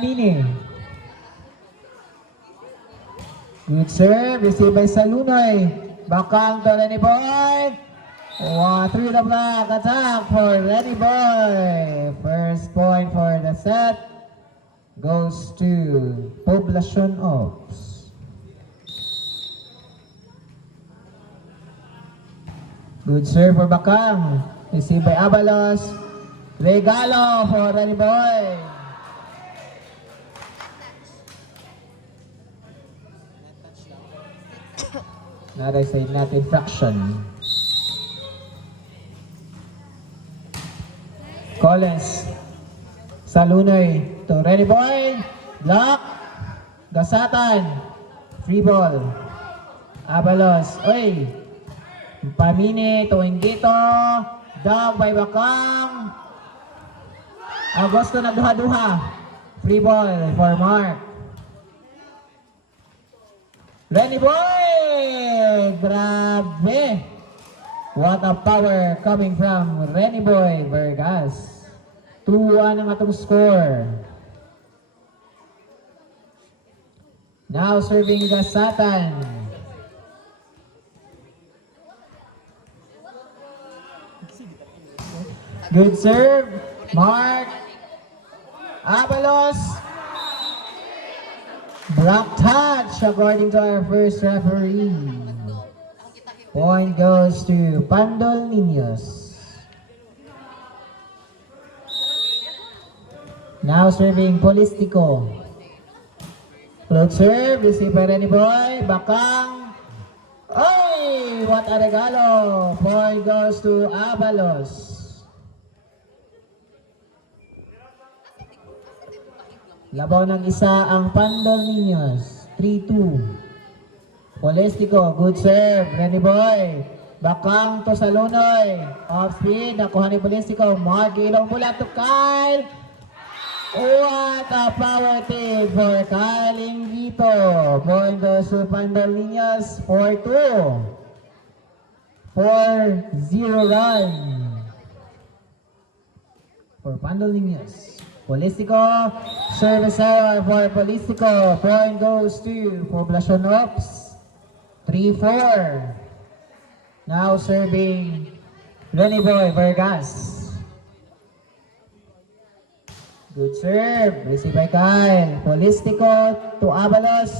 Pamini. Good serve, received by Salunoy. Bakang to Lenny Boy. Through the block, attack for Lenny Boy. First point for the set goes to Poblacion Ops. Good serve for Bakang. Received by Abalos. Regalo for Lenny Boy. Another say not infraction. Collins. Salunoy to Renny Boy. Block. Gasatan. Free ball. Abalos. Oy. Pamini tuwing dito. Dog by Bakang. Agosto nagduha-duha. Free ball for Mark. Renny Boy! Grabe! What a power coming from Renny Boy Vergas. 2-1 ang atong score. Now serving Gasatan. Good serve. Mark. Abalos. Block touch according to our first referee. Point goes to Pandol Niños. Now serving Polistico. Float serve, received by Renny Boy. Bakang. Oy! What a regalo! Point goes to Abalos. Labaw ng isa ang Pandol Niños. 3-2. Polistico, good serve. Renny Boy. Bakang to Salunoy. Off speed. Nakuha ni Polistico. Mark ilong mula to Kyle. What a power take for Kyle Ingito. Point goes to Pandol Niños. 4-2. 4-0 run. For Pandol Niños. Polistico, service error for Polistico. Point goes to Poblacion Ops. 3-4. Now serving Renny Boy Vergas. Good serve. Received by Kyle. Polistico to Abalos.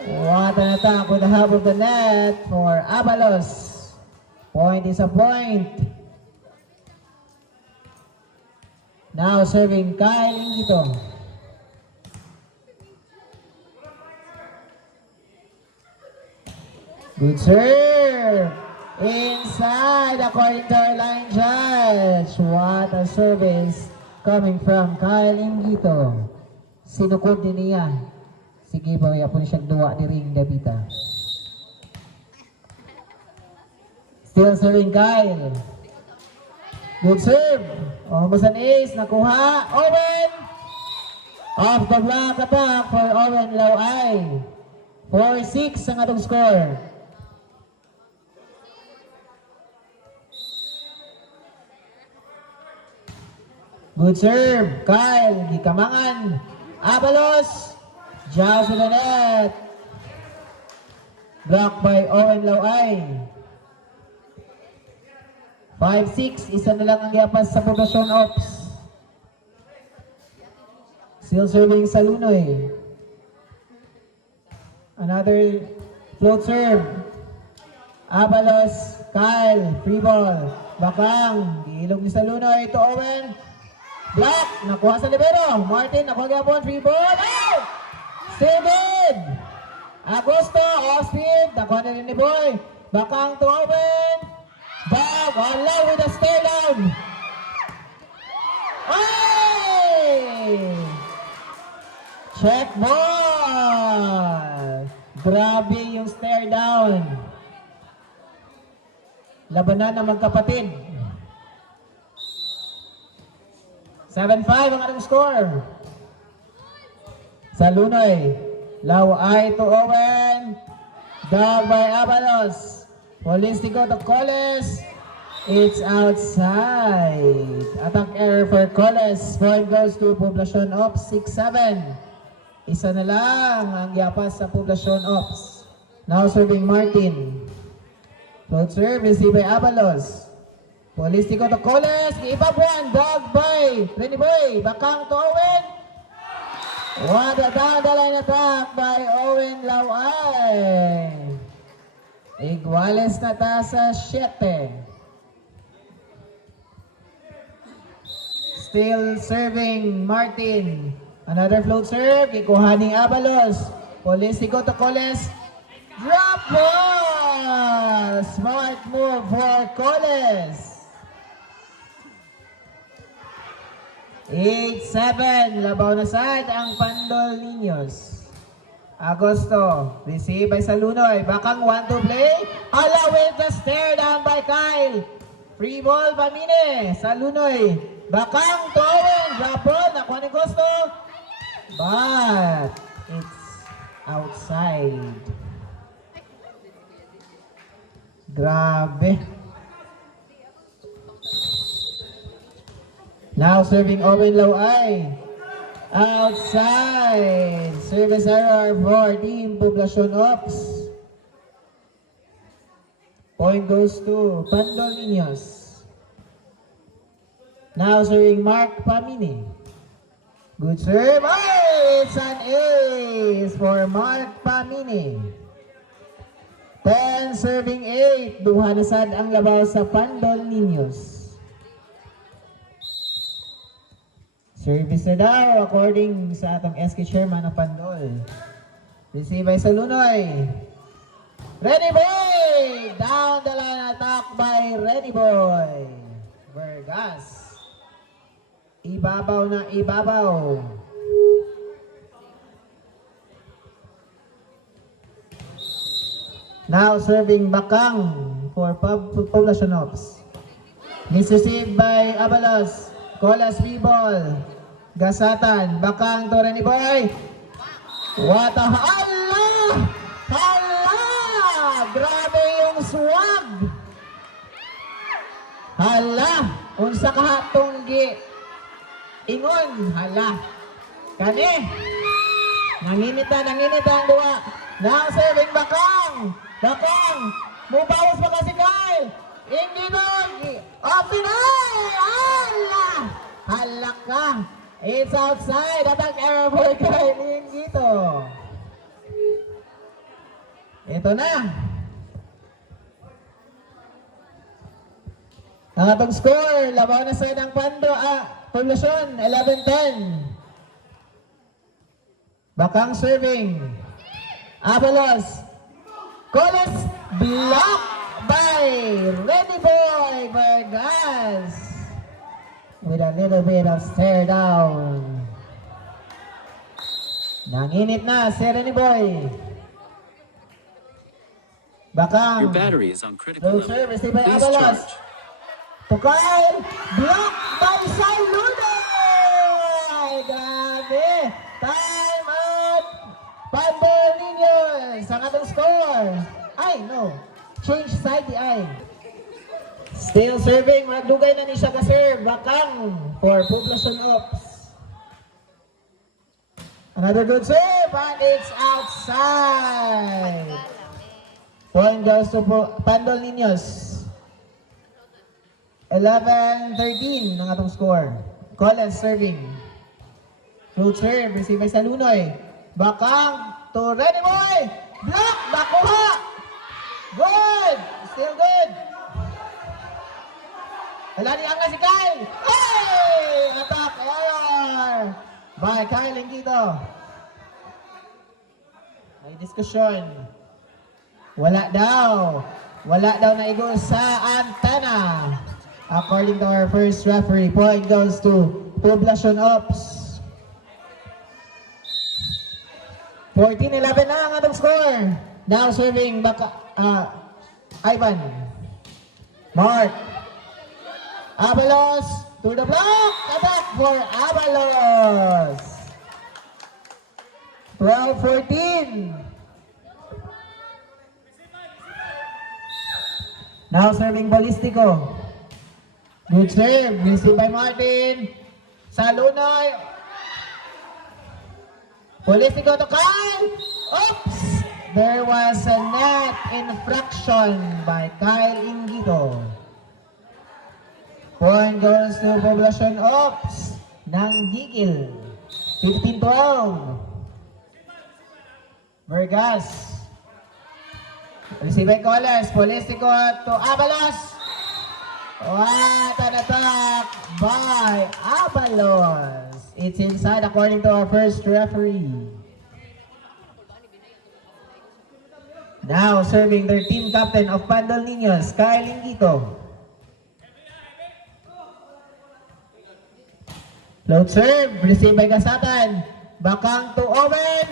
What an attack with the help of the net for Abalos. Point is a point. Now serving Kyle Ingito. Good serve. Inside according to our line judge. What a service coming from Kyle Ingito. Sinukod din niya. Sige ba, po ni siyang duwa ni Ring Davita. Still serving Kyle. Good serve. Almost an ace. Nakuha. Owen. Off the block attack for Owen Lauay. 4-6 ang atong score. Good serve. Kyle. Gikamangan. Abalos. Jaws to the net. Blocked by Owen Lauay. 5-6, isa na lang ang giapas sa Poblacion Ops. Still serving Salunoy. Another float serve. Abalos, Kyle, free ball. Bakang, ilog ni Salunoy to Owen. Block, nakuha sa libero. Martin, nakuha gapon, free ball. Oh! Steven! Agosto, off speed, nakuha na rin ni Boy. Bakang to Owen. Bob, allow with a stare down. Ay! Check ball. Grabe yung stare down. Labanan ng magkapatid. 7-5 ang ating score. Salunoy. Lauay to Owen. Dog by Abalos. Polistico to Coles. It's outside. Attack error for Coles. Point goes to Poblacion Ops 6-7. Isa na lang ang yapas sa Poblacion Ops. Now serving Martin. Float serve received by Abalos. Polistiko to Coles. Giibab one. Dog by Renny Boy. Bakang to Owen. What a down the line attack by Owen Laway. Iguales na ta sa 7. Still serving Martin. Another float serve. Kikuha ni Abalos. Polistiko to Coles. Drop ball! Smart move for Coles. 8-7. Labaw na sad ang Pandol Niños. Agosto. Receive by Salunoy. Bakang 1-2 play. Allow it to stare down by Kyle. Free ball Pamine. Salunoy. Bakang to Owen. Drop ball. Nakuha ni Gusto. But it's outside. Grabe. Now serving Owen Laway. Outside. Service error for Team Poblacion Ops. Point goes to Pandol Niños. Now serving Mark Pamini. Good serve. Oh, it's an ace for Mark Pamini. 10 serving 8. Duha na sad ang labaw sa Pandol Niños. Service na daw according sa atong SK chairman ng Pandol. Receive by Salunoy. Renny Boy! Down the line attack by Renny Boy. Vergas. Ibabaw na ibabaw. Now serving Bakang for Poblacion Ops. Misreceived by Abalos. Colas B-ball. Gasatan. Bakang to Renny Boy. What a... Allah! Allah! Grabe yung swag! Hala! Unsa ka hatunggi. Ingon, hala. Kani. Nanginita ang duwa. Now serving Bakang. Bakang. Mubawas pa kasi Kyle. Hindi nun. Pinay. Hala. Hala ka. It's outside. Attack error for Kyle dito. Ito na. Ang atong score. Labaw na sa ng Pando. Poblacion, 11-10. Bakang serving. Abalos. Coles blocked by Renny Boy Vergas. With a little bit of stare down. Nanginit na si Renny Boy. Bakang. Your battery is on critical Low level. service by Please Abalos. charge. Tukay! Blocked by Salunoy! Grabe! Time out! Pandol Niños! Ang atong score! Ay, no! Change side di ay. Still serving. Magdugay na ni siya ka-serve. Bakang for Poblacion Ops. Another good serve and it's outside. Point goes to Pandol Niños. 11-13 ang atong score. Collins serving. Float serve. Receive by Salunoy. Bakang to Renny Boy. Block. Bakuha. Good. Still good. Wala ni Anga si Kyle. Hey! Attack error by Kyle dito. May diskusyon. Wala daw. Wala daw na igol sa antana. According to our first referee, point goes to Poblacion Ops. 14-11 na ang atong score. Now serving Ivan. Mark. Abalos to the block. Attack for Abalos. 12-14. Now serving Ballistico. Good serve. Received by Martin. Salunoy. Político to Kyle. Oops! There was a net infraction by Kyle Ingito. Point goes to Poblacion Ops ng Gigil. 15-12. Vergas. Receive by Coles. Político to Abalos. What an attack by Abalos. It's inside according to our first referee. Now serving their team captain of Pandol Niños, Kyle Ingito. Float serve, received by Gasatan. Bakang to Owen.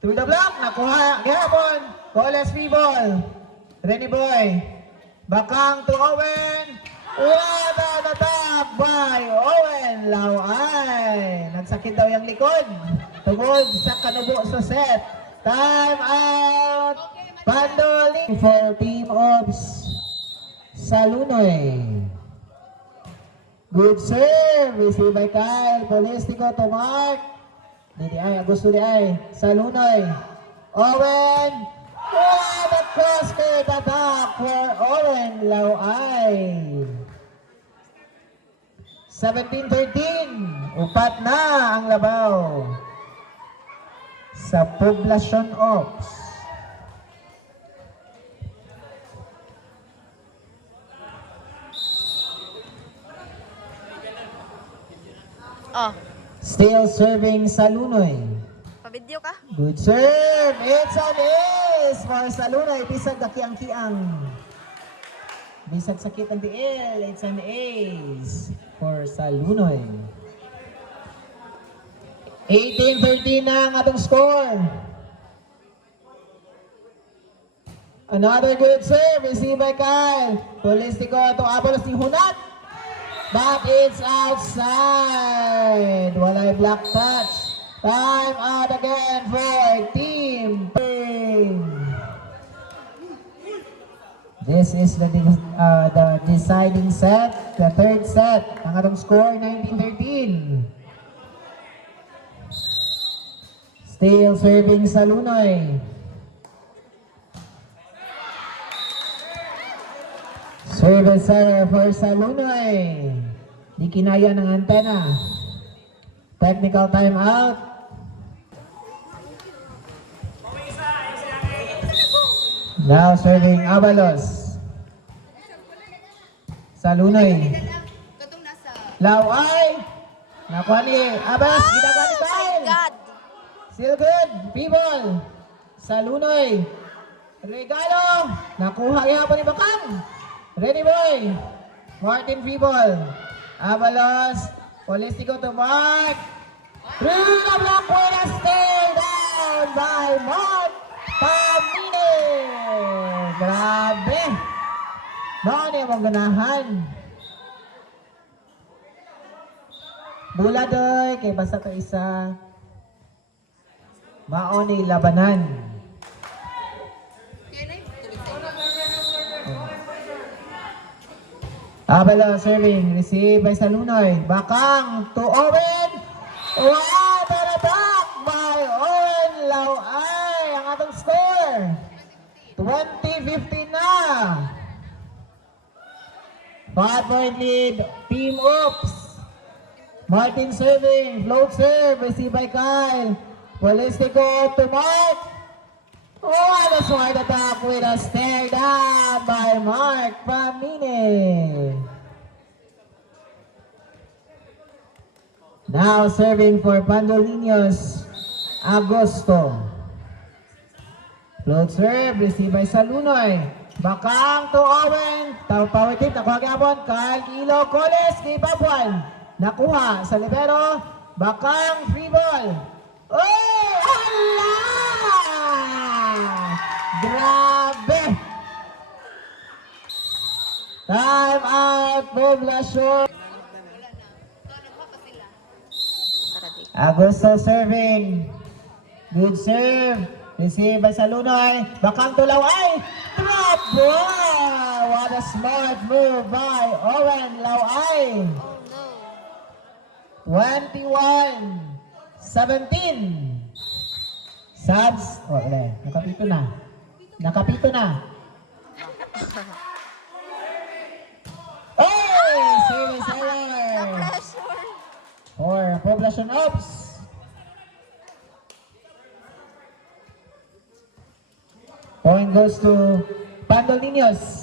Through the block, nakuha. Gihapon. Coles free ball. Renny Boy. Bakang to Owen. What an attack by Owen Laway. Nagsakit daw yung likod. Tungod sa kanubo sa set. Time out. Pandoli for Team Ops Salunoy. Good serve. Received by Kyle. Polistico to Mark. DDI. Gusto DDI. Salunoy. Owen. What a cross-court attack for Owen Laway. 17-13. Upat na ang labaw sa Poblacion Ops. Oh, Still serving Salunoy. pa-video ka? Good serve. It's an ace for Salunoy. Bisag kakiang-kiang. Bisag sakit ang tiil. It's an ace for Salunoy. 18-13 na ang atong score. Another good serve. Received by Kyle. Polistico to Abalos ni Hunat. But it's outside. Walay block touch. Time out again for Team Ping. This is the deciding set, the third set. Ang atong score, 19-13. Still serving Salunoy. Service error for Salunoy. Di kinaya ng antena. Technical timeout. Now serving Abalos. Salunoy. Katong nasa... Laway. Nakuha ni Abalos. Ginagani Oh my tayo. God! Still good. People. Salunoy. Regalo. Nakuha ihapon ni Bakang. Ready boy. Martin Feeble. Abalos. Polistico to Mark. Through the block with a stay down by Mark Pamine. Grabe. Baka niya mong ganahan. Buladoy. Kay basta to isa. Maon ni labanan. Abala serving, receive by Salunoy. Bakang to Owen. What an attack by Owen Laway. Ang atong score. 20-15 na. 5-point lead. Team Oops. Martin serving, float serve, receive by Kyle. Polistico to Mark. What a smart attack with a stare down by Mark Pamine. Now serving for Pandolinos, Agosto. Float serve, received by Salunoy. Bakang to Owen. Power tip, nakuha gabon. Kyle Ilo Coles, kay Babuan. Nakuha sa libero. Bakang free ball. Oh! Allah! Grabe! Time out, Poblacion. Agosto serving. Good serve. Receive by Salunoy. Bakang tulaw ay. Drop ball! What a smart move by Owen Lauay. Oh no. 21-17. Subs. Oh, ulit. Nakapito na. Nakapito na. Hey! Serious error. Pressure. For Poblacion Ops. Point goes to Pandol Niños.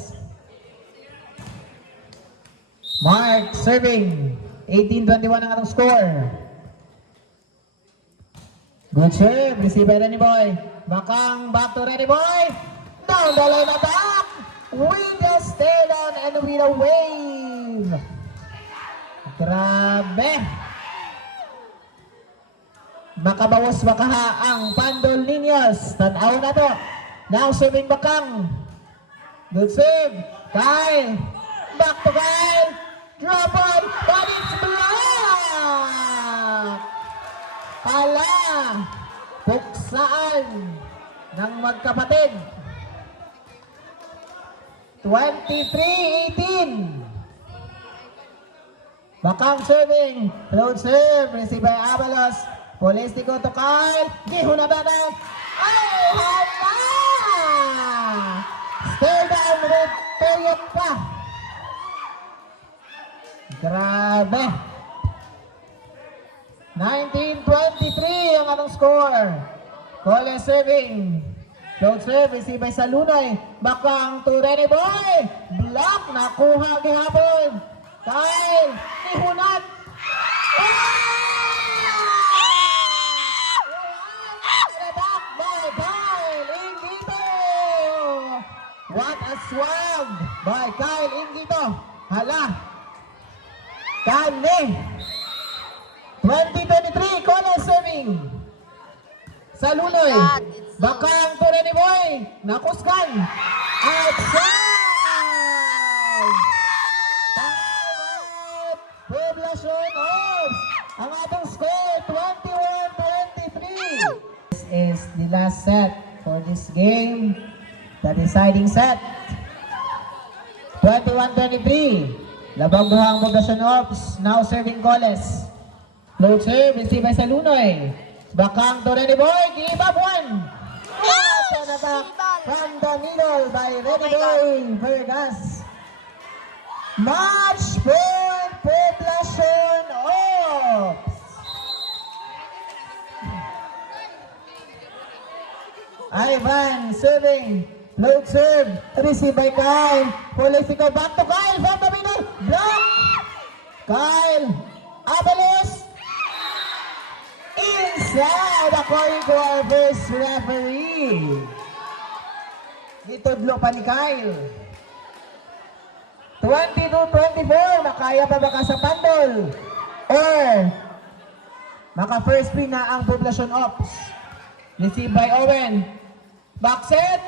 Mark serving. 18-21 ang atong score. Good serve. Receive by Renny Boy. Bakang back to Renny Boy. Down the line attack. With the stay down and with a wave. Grabe. Makabawas makaha ang Pandol Niños. Tanaw na to. Now serving Bakang. Good serve. Kyle. Back to Kyle. Drop on. But it's blocked. Pala. Puksaan ng magkapatid. 23-18. Bakang serving. Float serve. Receive by Avalos. Polistico to Kyle. Gihunabanan. Oh, hala! Stay down with period pa. Grabe. 19-23 ang anong score. Cole serving. Float serve. Receive by Salunoy. Bakang to Renny Boy. Block. Nakuha gihapon. Kyle. Ihunat. What a swag by Kyle Ingito. Hala. Kali. 2023, Cole serving. Salunoy. Bakang to Renny Boy. Nakuskan. Outside. Time out. Poblacion Ops. Ang atong score, 21-23. This is the last set for this game. The deciding set. 21-23. Labang buhang Poblacion Ops. Now serving Coles. Low serve. Receive by Salunoy. Bakang to Renny Boy. Give up one. What an attack from the middle by Renny Boy Vergas. Match point Poblacion Ops. Ivan serving. Load serve. Receive by Kyle. Polistico back to Kyle from the middle. Block. Kyle. Avalos. Inside according to our first referee. Itudlo pa ni Kyle. 22-24. Makaya pa ba ka sa Pandol? Or maka first pin na ang Poblacion Ops. Receive by Owen. Back set.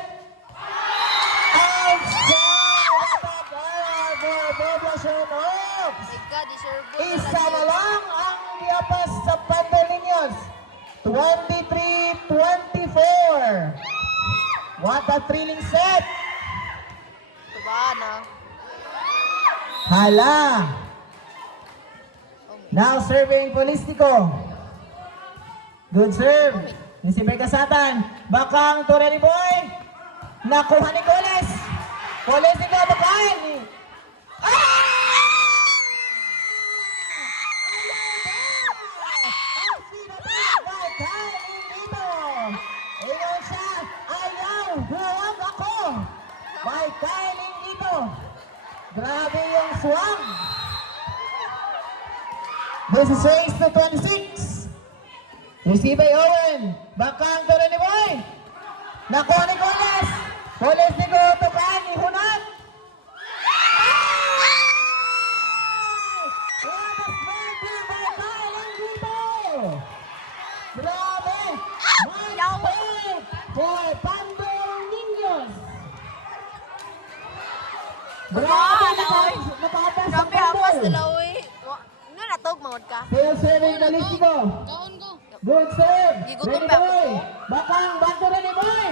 Outside attack error for Poblacion Ops. My God, deserve mo Isa na lang ang diapas sa Pandol Niños. 23-24. What a thrilling set. Diba na? Hala. Now serving Polistico. Good serve. Receive by Kasatan. Bakang to Renny Boy. Nakuha ni Coles. Polistico to Kyle. Ingon siya, ayaw, huwag ako. By Kyle dito. Grabe yung swag. This is race to 26. Receive by Owen. Bakang to Renny Boy. Nakuha ni Coles. Coles ni Go to Kyle. Ihunat. What a smart play by Kyle dito. Grabe. Match point for Pandol Niños. Grabe. Nakapas sa Grabe hapas Pandol. sila, uy. Ano natog, mawad ka? Fail serving na Listico. Good serve. Gigutom Renny pa ako. Boy. Bakang back to Renny Boy.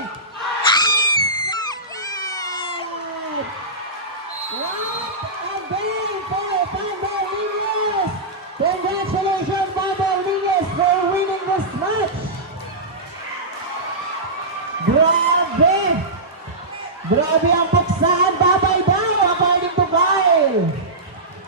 Grabe! Grabe ang